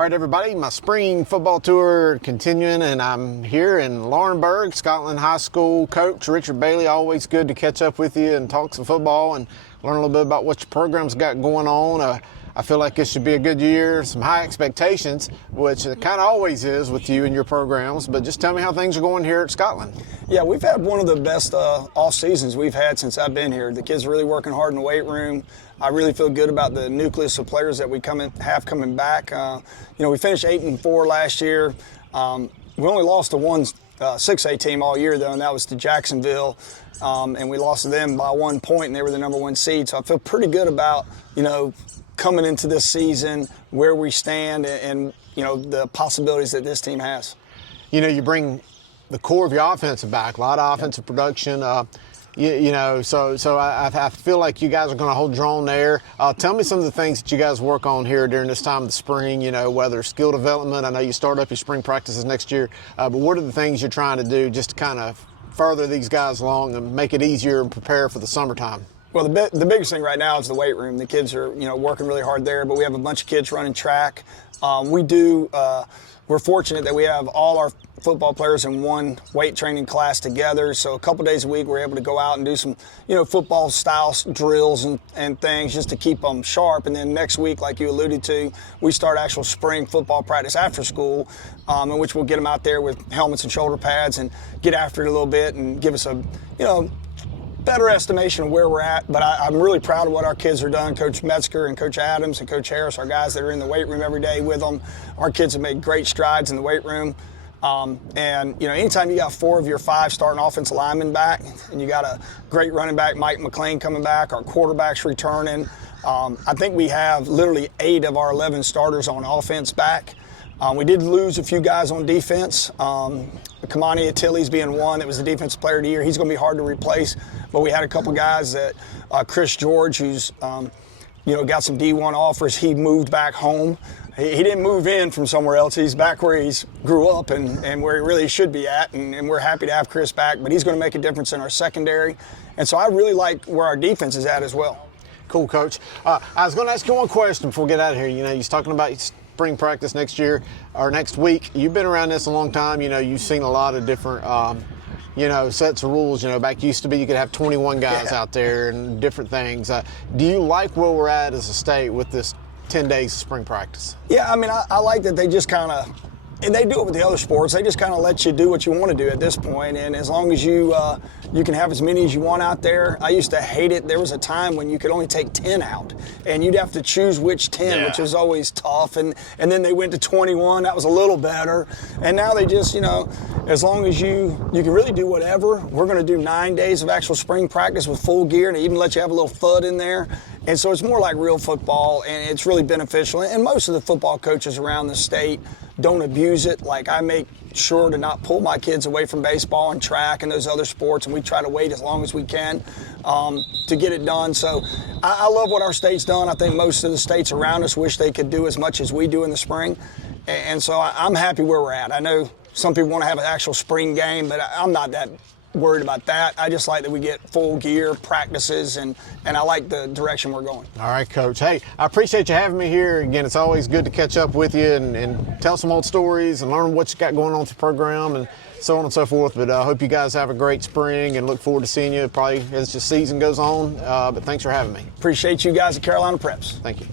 All right, everybody, my spring football tour continuing, and I'm here in Laurinburg, Scotland High School. Coach Richard Bailey, always good to catch up with you and talk some football and learn a little bit about what your program's got going on. I feel like this should be a good year, some high expectations, which it kind of always is with you and your programs, but just tell me how things are going here at Scotland. Yeah, we've had one of the best off seasons we've had since I've been here. The kids are really working hard in the weight room. I really feel good about the nucleus of players that we have coming back. We finished 8-4 last year. We only lost to one 6A team all year, though, and that was to Jacksonville. And we lost to them by 1 point, and they were the number 1 seed. So I feel pretty good about, coming into this season, where we stand, and the possibilities that this team has. You bring the core of your offensive back, a lot of offensive production. So I feel like you guys are going to hold your own there. Tell me some of the things that you guys work on here during this time of the spring, whether skill development. I know you start up your spring practices next year, but what are the things you're trying to do just to kind of further these guys along and make it easier and prepare for the summertime? Well, the biggest thing right now is the weight room. The kids are, working really hard there, but we have a bunch of kids running track. We're fortunate that we have all our football players in one weight training class together. So a couple days a week, we're able to go out and do some, football style drills and things just to keep them sharp. And then next week, like you alluded to, we start actual spring football practice after school, in which we'll get them out there with helmets and shoulder pads and get after it a little bit and give us a, better estimation of where we're at. But I'm really proud of what our kids are done. Coach Metzger and Coach Adams and Coach Harris, our guys that are in the weight room every day with them. Our kids have made great strides in the weight room. Anytime you got 4 of your 5 starting offensive linemen back, and you got a great running back, Mike McLean, coming back, our quarterback's returning. I think we have literally 8 of our 11 starters on offense back. We did lose a few guys on defense. Kamani Attili's being one that was the defensive player of the year. He's going to be hard to replace. But we had a couple guys that Chris George, who's got some D1 offers. He moved back home. He didn't move in from somewhere else. He's back where he grew up and where he really should be at. And we're happy to have Chris back. But he's going to make a difference in our secondary. And so I really like where our defense is at as well. Cool, Coach. I was going to ask you one question before we get out of here. You're talking about spring practice next year or next week. You've been around this a long time. You've seen a lot of different, sets of rules. Back used to be you could have 21 guys out there and different things. Do you like where we're at as a state with this 10 days of spring practice? Yeah, I like that they just kind of, and they do it with the other sports. They just kind of let you do what you want to do at this point. And as long as you can have as many as you want out there. I used to hate it. There was a time when you could only take 10 out, and you'd have to choose which 10, which was always tough. And then they went to 21. That was a little better. And now they just, as long as you can really do whatever. We're going to do 9 days of actual spring practice with full gear, and they even let you have a little FUD in there. And so it's more like real football, and it's really beneficial. And most of the football coaches around the state don't abuse it. Like, I make sure to not pull my kids away from baseball and track and those other sports, and we try to wait as long as we can to get it done. So I love what our state's done. I think most of the states around us wish they could do as much as we do in the spring. And so I'm happy where we're at. I know some people want to have an actual spring game, but I'm not that worried about that. I just like that we get full gear practices, and I like the direction we're going. All right, Coach. Hey, I appreciate you having me here. Again, it's always good to catch up with you and tell some old stories and learn what you got going on with the program and so on and so forth. But I hope you guys have a great spring and look forward to seeing you probably as the season goes on. But thanks for having me. Appreciate you guys at Carolina Preps. Thank you.